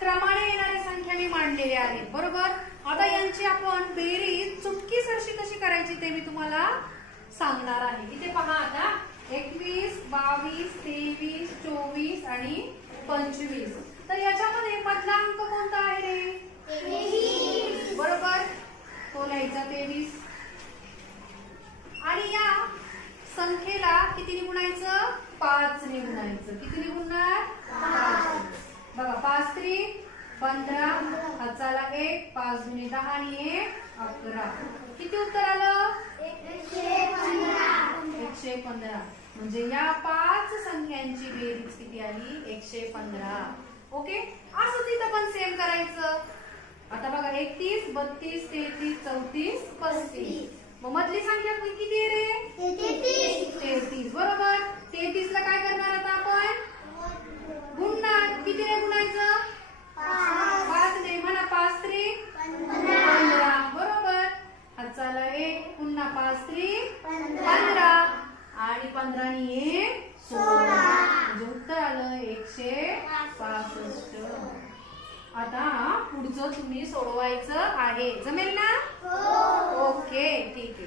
क्रमाने येणाऱ्या संख्याने मांडलेले आहेत, बरोबर. आता यांची आपण बेरीज चुटकी सरशी कशी करायची ते मी तुम्हाला सांगणार आहे. इथे पहा आता 21, 22, 23, 24 आणि 25. तर याच्यामध्ये मधला अंक कोणता आहे रे? 23. बरोबर, तो लिहायचा 23. आणि या संख्येला कितीने गुणायचं? 5 ने गुणायचं. कितीने गुणणार? 5. बघा 5 3 15, हाताला 1, 5 गुणे 10 आणि 1 11. किती उत्तर आलं? 115. म्हणजे या 5 संख्यांची बेरीज किती आली? 115. ओके, असंच इथं पण सेम करायचं. आता बघा 31, 32, 33, 34, 35. मग मधली संख्या किती आहे रे? 33. बरोबर. 33 ला काय करणार आता आपण? गुणणार. किती ने गुणायचं? 5 ने. म्हणा 5 3 15. बरोबर. हाताला 1, पुन्हा 5 3 15 आणि 15 ने 1 16. म्हणजे उत्तर आलं 165. आता पुढचं तुम्ही सोडवायचं आहे. जमेल ना? ओके, ठीक आहे.